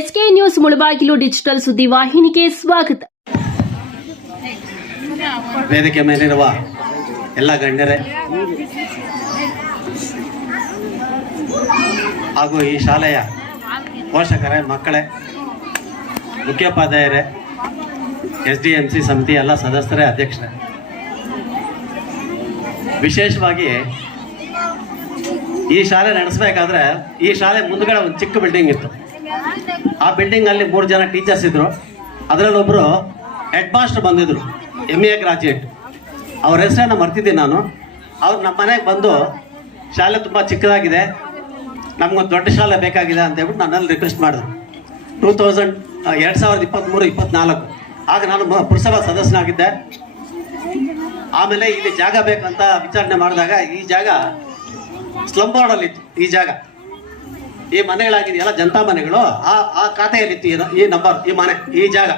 SK news Mulbagal digital ಸುದ್ದಿವಾಹಿನಿಗೆ ಸ್ವಾಗತ. ವೇದಿಕೆ ಮೇಲಿರುವ ಎಲ್ಲ ಗಣ್ಯರೇ ಹಾಗೂ ಈ ಶಾಲೆಯ ಪೋಷಕರೇ, ಮಕ್ಕಳೇ, ಮುಖ್ಯೋಪಾಧ್ಯಾಯರೇ, SDMC ಸಮಿತಿ ಎಲ್ಲ ಸದಸ್ಯರೇ, ಅಧ್ಯಕ್ಷರೇ, ವಿಶೇಷವಾಗಿ ಈ ಶಾಲೆ ನಡೆಸಬೇಕಾದ್ರೆ ಈ ಶಾಲೆ ಮುಂದ್ಗಡೆ ಒಂದು ಚಿಕ್ಕ ಬಿಲ್ಡಿಂಗ್ ಇತ್ತು. ಆ ಬಿಲ್ಡಿಂಗಲ್ಲಿ 3 ಜನ ಟೀಚರ್ಸ್ ಇದ್ದರು. ಅದರಲ್ಲೊಬ್ಬರು ಹೆಡ್ ಮಾಸ್ಟರ್ ಬಂದಿದ್ರು, MA ಗ್ರಾಜ್ಯುಯೇಟ್. ಅವ್ರ ಹೆಸರನ್ನು ಮರ್ತಿದ್ದೀನಿ ನಾನು. ಅವ್ರು ನಮ್ಮ ಮನೆಗೆ ಬಂದು ಶಾಲೆ ತುಂಬ ಚಿಕ್ಕದಾಗಿದೆ, ನಮಗೊಂದು ದೊಡ್ಡ ಶಾಲೆ ಬೇಕಾಗಿದೆ ಅಂತ ಹೇಳ್ಬಿಟ್ಟು ನನ್ನಲ್ಲಿ ರಿಕ್ವೆಸ್ಟ್ ಮಾಡಿದ್ರು. 2023-24 ಆಗ ನಾನು ಪುರಸಭಾ ಸದಸ್ಯನಾಗಿದ್ದೆ. ಆಮೇಲೆ ಇಲ್ಲಿ ಜಾಗ ಬೇಕಂತ ವಿಚಾರಣೆ ಮಾಡಿದಾಗ ಈ ಜಾಗ ಸ್ಲಮ್ ಬೋರ್ಡಲ್ಲಿತ್ತು. ಈ ಜಾಗ, ಈ ಮನೆಗಳಾಗಿದೆಯಲ್ಲ, ಜನತಾ ಮನೆಗಳು, ಆ ಖಾತೆಯಲ್ಲಿತ್ತು ಈ ನಂಬರ್, ಈ ಮನೆ, ಈ ಜಾಗ.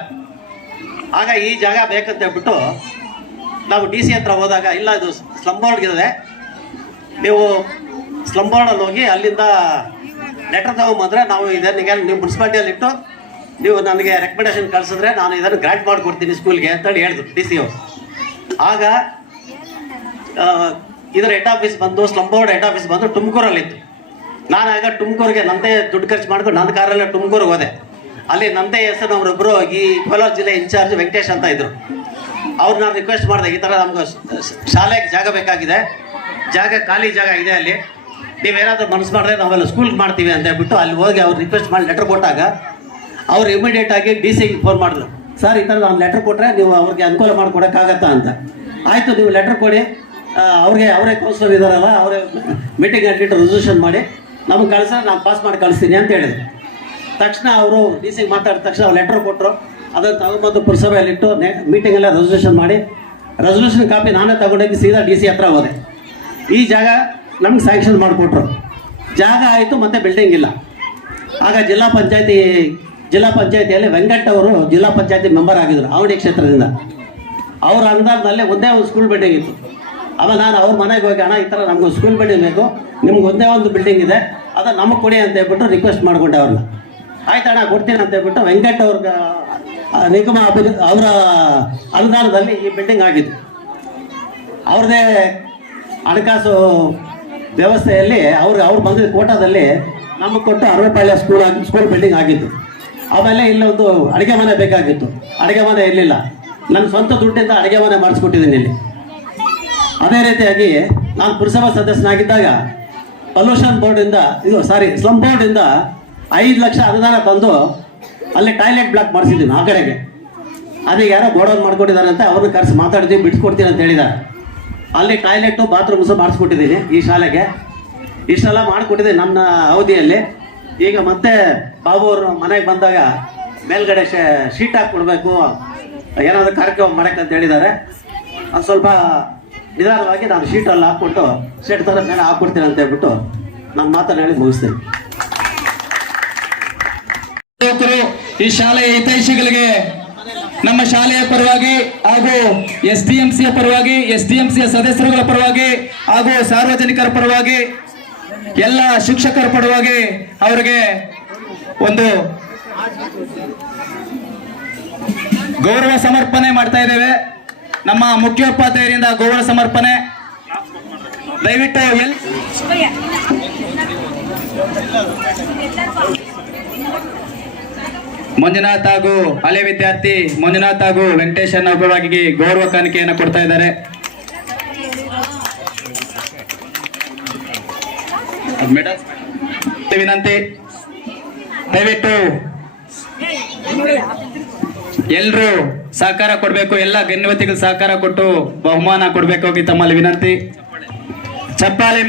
ಆಗ ಈ ಜಾಗ ಬೇಕಂತ ಹೇಳ್ಬಿಟ್ಟು ನಾವು DC ಹತ್ರ ಹೋದಾಗ, ಇಲ್ಲ ಇದು ಸ್ಲಮ್ ಬೋರ್ಡ್ಗಿದೆ, ನೀವು ಸ್ಲಮ್ ಬೋರ್ಡಲ್ಲಿ ಹೋಗಿ ಅಲ್ಲಿಂದ ಲೆಟರ್ ತಗೊಂಬಂದ್ರೆ ನಾವು ಇದನ್ನ ನೀವು ಮುನ್ಸಿಪಾಲ್ಟಿಯಲ್ಲಿಟ್ಟು ನೀವು ನನಗೆ ರೆಕಮೆಂಡೇಶನ್ ಕಳಿಸಿದ್ರೆ ನಾನು ಇದನ್ನು ಗ್ರಾಂಟ್ ಮಾಡಿಕೊಡ್ತೀನಿ ಸ್ಕೂಲ್ಗೆ ಅಂತೇಳಿ ಹೇಳಿದ್ರು DC ಅವರು. ಆಗ ಇದರ ಹೆಡ್ ಆಫೀಸ್ ಬಂದು, ಸ್ಲಮ್ ಬೋರ್ಡ್ ಹೆಡ್ ಆಫೀಸ್ ಬಂದು ತುಮಕೂರಲ್ಲಿತ್ತು. ನಾನು ಆಗ ತುಮಕೂರಿಗೆ ನಂದೇ ದುಡ್ಡು ಖರ್ಚು ಮಾಡ್ಕೊಂಡು ನನ್ನ ಕಾರಲ್ಲೇ ತುಮಕೂರಿಗೆ ಹೋದೆ. ಅಲ್ಲಿ ನಂದೇ ಹೆಸರಿನವರೊಬ್ಬರು ಈ ಕೋಲಾರ ಜಿಲ್ಲೆ ಇನ್ಚಾರ್ಜ್ ವೆಂಕಟೇಶ್ ಅಂತ ಇದ್ರು. ಅವ್ರು ನಾನು ರಿಕ್ವೆಸ್ಟ್ ಮಾಡಿದೆ, ಈ ಥರ ನಮ್ಗೆ ಶಾಲೆಗೆ ಜಾಗ ಬೇಕಾಗಿದೆ, ಜಾಗ ಖಾಲಿ ಜಾಗ ಇದೆ, ಅಲ್ಲಿ ನೀವೇನಾದರೂ ಮನಸ್ಸು ಮಾಡಿದ್ರೆ ನಾವೆಲ್ಲ ಸ್ಕೂಲ್ಗೆ ಮಾಡ್ತೀವಿ ಅಂತ ಹೇಳ್ಬಿಟ್ಟು ಅಲ್ಲಿ ಹೋಗಿ ಅವ್ರು ರಿಕ್ವೆಸ್ಟ್ ಮಾಡಿ ಲೆಟರ್ ಕೊಟ್ಟಾಗ ಅವ್ರು ಇಮಿಡಿಯೇಟಾಗಿ DCಗೆ ಫೋನ್ ಮಾಡಿದ್ರು. ಸರ್, ಈ ಥರ ನಾನು ಲೆಟರ್ ಕೊಟ್ಟರೆ ನೀವು ಅವ್ರಿಗೆ ಅನುಕೂಲ ಮಾಡಿಕೊಡೋಕ್ಕಾಗತ್ತಾ ಅಂತ. ಆಯಿತು, ನೀವು ಲೆಟರ್ ಕೊಡಿ, ಅವರೇ ಕೌನ್ಸಿಲರ್ ಇದ್ದಾರಲ್ಲ, ಅವರೇ ಮೀಟಿಂಗ್ ಇಟ್ಬಿಟ್ಟು ರೆಸಲ್ಯೂಷನ್ ಮಾಡಿ ನಮಗೆ ಕಳಿಸಿದ್ರೆ ನಾನು ಪಾಸ್ ಮಾಡಿ ಕಳಿಸ್ತೀನಿ ಅಂತ ಹೇಳಿದ್ರು. ತಕ್ಷಣ ಅವರು DCಗೆ ಮಾತಾಡಿದ ತಕ್ಷಣ ಅವ್ರು ಲೆಟರ್ ಕೊಟ್ಟರು. ಅದನ್ನು ತಗೊಂಬಂದು ಪುರಸಭೆಯಲ್ಲಿಟ್ಟು ಮೀಟಿಂಗೆಲ್ಲ ರೆಸಲ್ಯೂಷನ್ ಮಾಡಿ, ರೆಸಲ್ಯೂಷನ್ ಕಾಪಿ ನಾನೇ ತಗೊಂಡೋಗಿ ಸೀದಾ DC ಹತ್ರ ಹೋದೆ. ಈ ಜಾಗ ನಮ್ಗೆ ಸ್ಯಾಂಕ್ಷನ್ ಮಾಡಿಕೊಟ್ರು. ಜಾಗ ಆಯಿತು, ಮತ್ತು ಬಿಲ್ಡಿಂಗ್ ಇಲ್ಲ. ಆಗ ಜಿಲ್ಲಾ ಪಂಚಾಯತಿಯಲ್ಲಿ ವೆಂಕಟ್ ಅವರು ಜಿಲ್ಲಾ ಪಂಚಾಯತಿ ಮೆಂಬರ್ ಆಗಿದ್ದರು, ಆವಡಿ ಕ್ಷೇತ್ರದಿಂದ. ಅವ್ರ ಅನುದಾನದಲ್ಲಿ ಒಂದೇ ಒಂದು ಸ್ಕೂಲ್ ಬಿಲ್ಡಿಂಗ್ ಇತ್ತು. ಆಮೇಲೆ ನಾನು ಅವ್ರ ಮನೆಗೆ ಹೋಗಿ, ಅಣ್ಣ ಈ ಥರ ನಮ್ಗೆ ಸ್ಕೂಲ್ ಬಿಲ್ಡಿಂಗ್ ಬೇಕು, ನಿಮ್ಗೆ ಒಂದೇ ಒಂದು ಬಿಲ್ಡಿಂಗ್ ಇದೆ, ಅದನ್ನು ನಮಗೆ ಕೊಡಿ ಅಂತ ಹೇಳ್ಬಿಟ್ಟು ರಿಕ್ವೆಸ್ಟ್ ಮಾಡಿಕೊಂಡೆ ಅವ್ರನ್ನ. ಆಯ್ತಣ್ಣ ಕೊಡ್ತೀನಿ ಅಂತ ಹೇಳ್ಬಿಟ್ಟು ವೆಂಕಟ್ ಅವ್ರಿಗೆ ನಿಗಮ ಅವರ ಅನುದಾನದಲ್ಲಿ ಈ ಬಿಲ್ಡಿಂಗ್ ಆಗಿದ್ದು. ಅವ್ರದ್ದೇ ಹಣಕಾಸು ವ್ಯವಸ್ಥೆಯಲ್ಲಿ ಅವ್ರು ಬಂದಿದ್ದ ಕೋಟಾದಲ್ಲಿ ನಮಗೆ ಕೊಟ್ಟು 60 ಪಾಳ್ಯ ಸ್ಕೂಲ್ ಬಿಲ್ಡಿಂಗ್ ಆಗಿತ್ತು. ಆಮೇಲೆ ಇಲ್ಲೊಂದು ಅಡುಗೆ ಮನೆ ಬೇಕಾಗಿತ್ತು, ಅಡುಗೆ ಮನೆ ಇರಲಿಲ್ಲ. ನನ್ನ ಸ್ವಂತ ದುಡ್ಡಿಂದ ಅಡುಗೆ ಮನೆ ಮಾಡಿಸ್ಕೊಟ್ಟಿದ್ದೀನಿ ಇಲ್ಲಿ. ಅದೇ ರೀತಿಯಾಗಿ ನಾನು ಪುರಸಭಾ ಸದಸ್ಯನಾಗಿದ್ದಾಗ ಸ್ಲಮ್ ಬೋರ್ಡಿಂದ 5 ಲಕ್ಷ ಅನುದಾನ ತಂದು ಅಲ್ಲಿ ಟಾಯ್ಲೆಟ್ ಬ್ಲಾಕ್ ಮಾಡಿಸಿದ್ದೀನಿ ಆ ಕಡೆಗೆ. ಅದೀಗ ಯಾರೋ ಗೋಡೌನ್ ಮಾಡ್ಕೊಂಡಿದ್ದಾರೆ ಅಂತ ಅವ್ರನ್ನ ಕರೆಸಿ ಮಾತಾಡಿದ್ವಿ, ಬಿಟ್ಕೊಡ್ತೀನಿ ಅಂತ ಹೇಳಿದ್ದಾರೆ. ಅಲ್ಲಿ ಟಾಯ್ಲೆಟು, ಬಾತ್ರೂಮ್ಸ್ ಮಾಡಿಸ್ಕೊಟ್ಟಿದ್ದೀನಿ ಈ ಶಾಲೆಗೆ. ಇಷ್ಟೆಲ್ಲ ಮಾಡಿಕೊಟ್ಟಿದ್ದೀನಿ ನನ್ನ ಅವಧಿಯಲ್ಲಿ. ಈಗ ಮತ್ತೆ ಬಾಬು ಅವರು ಮನೆಗೆ ಬಂದಾಗ ಮೇಲ್ಗಡೆ ಶೀಟ್ ಹಾಕ್ಕೊಡ್ಬೇಕು, ಏನಾದರೂ ಕಾರ್ಯಕ್ರಮ ಮಾಡೋಕ್ಕಂತ ಹೇಳಿದ್ದಾರೆ. ಅದು ಸ್ವಲ್ಪ ನಿಧಾನವಾಗಿ ನಾನು ಶೀಟಲ್ಲಿ ಹಾಕ್ಕೊಟ್ಟು ಶೆಡ್ ಥರ ಮೇಲೆ ಹಾಕ್ಕೊಡ್ತೀನಿ ಅಂತ ಹೇಳ್ಬಿಟ್ಟು ನಾನು ಮಾತನ್ನು ಹೇಳಿ ಮುಗಿಸ್ತೀನಿ. ಈ ಶಾಲೆಯ ಹಿತೈಷಿಗಳಿಗೆ ನಮ್ಮ ಶಾಲೆಯ ಪರವಾಗಿ ಹಾಗೂ SDMCಯ ಪರವಾಗಿ, SDMCಯ ಸದಸ್ಯರುಗಳ ಪರವಾಗಿ ಹಾಗೂ ಸಾರ್ವಜನಿಕರ ಪರವಾಗಿ, ಎಲ್ಲ ಶಿಕ್ಷಕರ ಪರವಾಗಿ ಅವರಿಗೆ ಒಂದು ಗೌರವ ಸಮರ್ಪಣೆ ಮಾಡ್ತಾ ಇದ್ದೇವೆ. ನಮ್ಮ ಮುಖ್ಯೋಪಾಧ್ಯಾಯರಿಂದ ಗೌರವ ಸಮರ್ಪಣೆ. ದಯವಿಟ್ಟು ಮಂಜುನಾಥ್ ಹಾಗೂ ಹಳೆ ವಿದ್ಯಾರ್ಥಿ ಮಂಜುನಾಥ್ ಹಾಗೂ ವೆಂಕಟೇಶ್ ಅವರಿಗೆ ಗೌರವ ಕಾಣಿಕೆಯನ್ನು ಕೊಡ್ತಾ ಇದ್ದಾರೆ. ವಿನಂತಿ, ದಯವಿಟ್ಟು ಎಲ್ಲರೂ ಸಹಕಾರ ಕೊಡಬೇಕು, ಎಲ್ಲ ಗಣ್ಯವ್ಯಕ್ತಿಗಳು ಸಹಕಾರ ಕೊಟ್ಟು ಬಹುಮಾನ ಕೊಡಬೇಕಾಗಿ ತಮ್ಮಲ್ಲಿ ವಿನಂತಿ. ಚಪ್ಪಾಳೆ